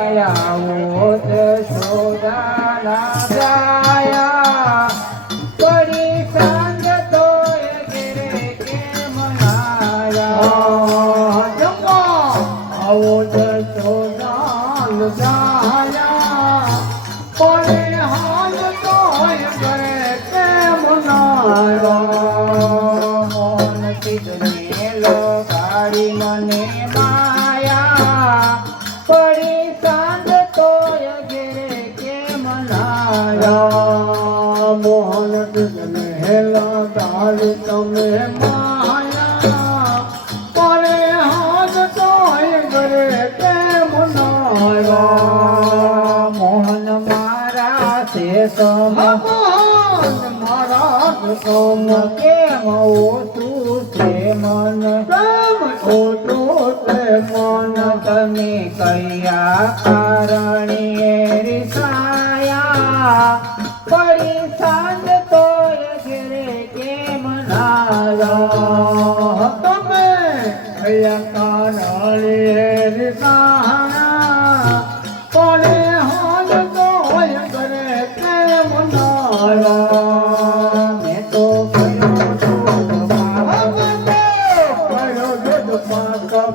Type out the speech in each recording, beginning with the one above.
આવો જશોદાના જાયા પડી સાંજ તો ઘેરે કેમ નાયા આવો જશોદાન જાયા પડી હાલ તો ઘરે કેમ નાયા મોન કીધને લગાડી મને માયા પડી સાંજ તો ઘેરે કેમ નાયા મોહન કીધને લગાડી તમે માયા પડે હાથ તો ઘરે કેમ નાયા મોહન મારા છે સમ મારા સમ કેમ ઓછું છે મન કેમ ઓછું છે મન તમે કયા કારણે રિસાયા પડી સાંજ તો ઘેરે કેમ નાયા તમે કયા કારણે રિસાયા પડે હાલ તો ઘરે કેમ નાયા મેં તો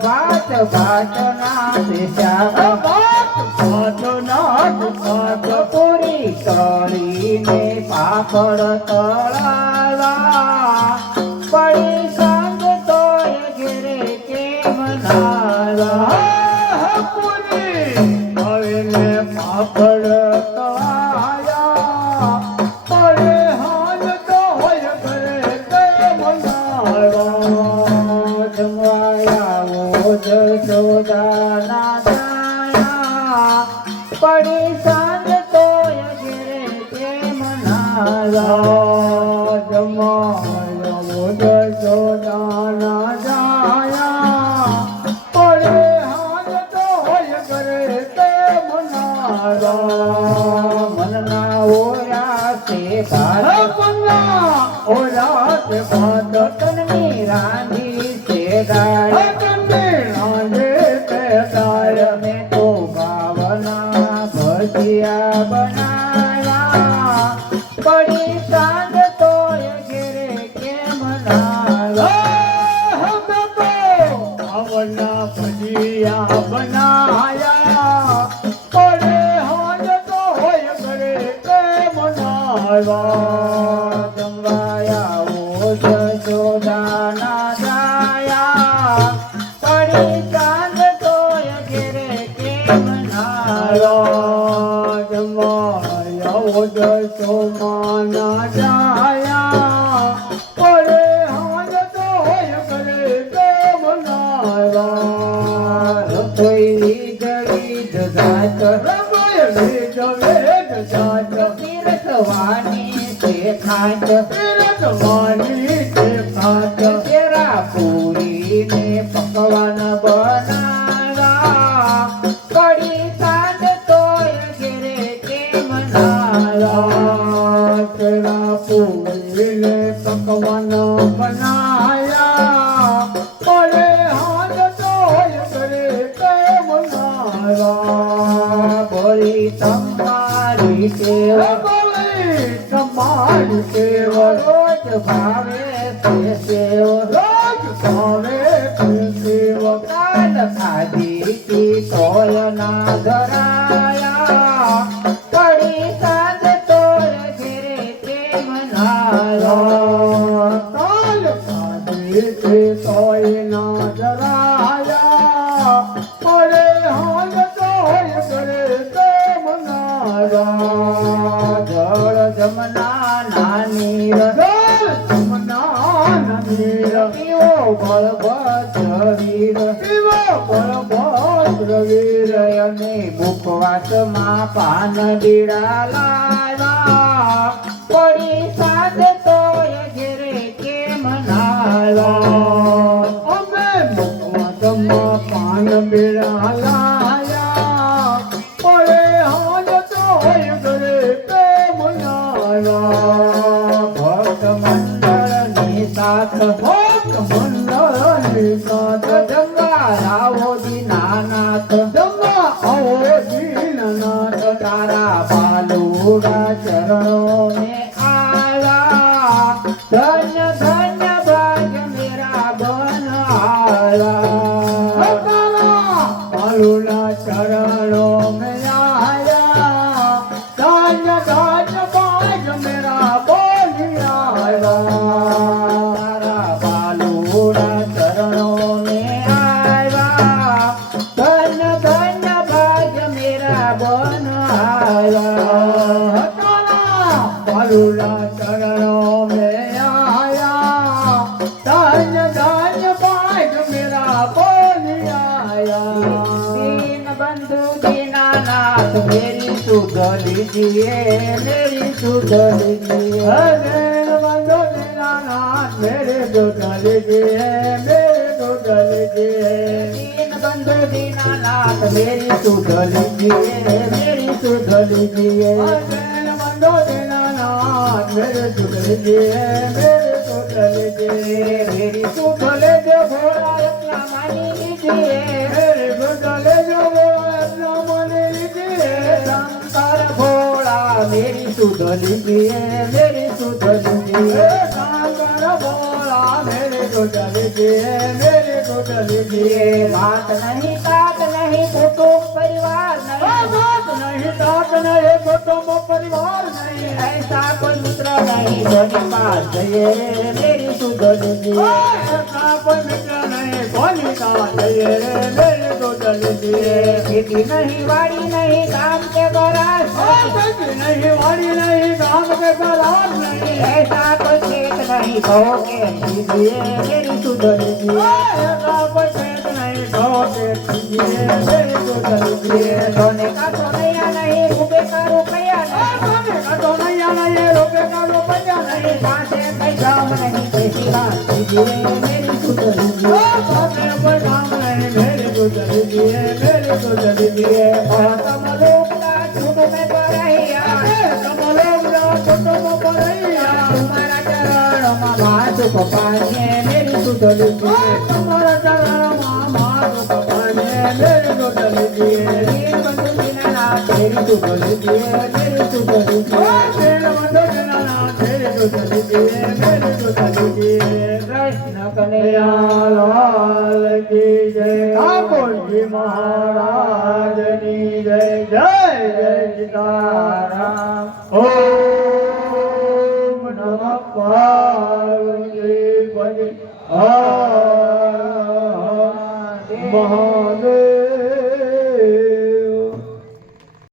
ભાત ના ભાત પૂરી કરીને પાપડ તળાવા પડી સાંજ તો ઘેરે કેમ નાયા પૂરી તળીને પાપડ તળાયા પડે હાલ તો ઘરે કેમ નાયા જમવાયા જશોદાના જાયા પડી સાંજ તો ઘેરે કેમ નાયા જમાયા જશોદાના જાયા પડે હાલ તો ઘરે કેમ નાયા મનના ઓરા છે ભાત ઓરા છે ભાત તનની રાંધી છે દાળ મેં તો ભાવના ભજીયા બનાયા પડી સાંજ તો ઘેરે કેમ નાયા ભાવના ભજીયા બનાયા પડે હાલ તો ઘરે કેમ નાયા જમવાયા જશોદાના જાયા પડી સાંજ તો ઘેરે કેમ નાયા જમવાયા જશોદાના જાયા પડે હાલ તો ઘરે કેમ નાયા રસોઈ જડીત જાત પીરસવાની છે ખાટ પીરસવાની છે ખાટ કેરા પૂરી ને પકવાન બનાવ્યા પડી સાંજ તો ઘેરે કેમ નાયા કેરા પૂરી ને પકવાન બનાવ્યા પડે હાલ તો ઘરે કેમ નાયા બોલી તમારી સેવ રોજ ભાવે તે સેવ રોજ ભાવે તે સેવ કાલ ખાધી તી તોય ના ધરાયા પડી સાંજ તો ઘેરે કેમ નાયા કાલ ખાધી તી તોય ના ધરાયા પડે હાલ તો ઘરે કેમ નાયા જળ જમના નાની પીવો બળભદ્ર વીર અને મુખવાસમાં પાન બીડા લાવ્યા પડી સાંજ તો ઘેરે કેમ નાયા અમે મુખવાસમાં પાન બીડા લાવ્યા પડે હાલ તો ઘરે કેમ નાયા ભક્ત મંડળની સાથ ભક્ત મંડળની સાથ જમવા આવો દીનાનાથ જમવા આવો बालूड़ा चरणों में आया, धन्य धन्य भाग्य मेरा बन आया। बालूड़ा चरणों में आया, धन्य धन्य भाग्य मेरा बन आया। बालूड़ा चरणों में आया, धन्य धन्य भाग्य मेरा बन आया। बालूड़ा चरणों में आया, धन्य धन्य भाग्य मेरा बन आया। दीन बंधु दीनानाथ मेरी सुध लीजिए, मेरी सुध लीजिए। दीन बंधु दीनानाथ मेरी सुध लीजिए, मेरी सुध लीजिए। दीन बंधु दीनानाथ मेरी सुध लीजिए, मेरी सुध लीजिए। दीन बंधु दीनानाथ मेरी सुध लीजिए, मेरी सुध लीजिए। मेरी सुध लीजिए भोला अपना मानी लीजिए, मेरी सुध लीजिए भोला अपना मानी लीजिए। शंकर भोला मेरी सुध लीजिए, मेरी सुध लीजिए। शंकर भोला मेरी सुध लीजिए, मेरी सुध लीजिए। बात नहीं तात नहीं कुटुंब परिवार नहीं, बात नहीं तात नहीं कुटुंब परिवार नहीं, ऐसा कोई मित्र नहीं कोई पास जाइए, मेरी सुध लीजिए। ऐसा कोई मित्र नहीं कोई पास जाइए, मेरी सुध लीजिए। खेती नहीं वाड़ी नहीं काम के बराबर, खेती नहीं वाड़ी नहीं काम के बराबर नहीं, ऐसा कोई खेत नहीं कहो के लीजिए, मेरी सुध लीजिए। ऐसा कोई खेत नहीं कहो के लीजिए, मेरी सुध लीजिए। सोने का सोनैया नहीं, रुपये का रुपया नहीं, सोने का सोनैया नहीं, रुपये का रुपया नहीं, पासे पैसा नहीं, किसी बात लीजिए, मेरी सुध लीजिए। पासे कोई काम नहीं, मेरी सुध लीजिए, मेरी सुध लीजिए। कमलों का झूठ में पड़ैया, कमलों का झूठ में पड़ैया, तुम्हारा चरण मामा सुख पाए, मेरी सुध लीजिए। तुम्हारा चरण मामा सुख पाए, मेरी सुध लीजिए। दीन बंधु दीनानाथ मेरी सुध लीजिए, मेरी सुध लीजिए। दीन बंधु दीनानाथ मेरी सुध लीजिए, मेरी सुध लीजिए। कृष्ण कन्हैया लाल की जय, ठाकुर जी महाराज की जय। जय जय सीताराम। ओम नमः पार्वती पते।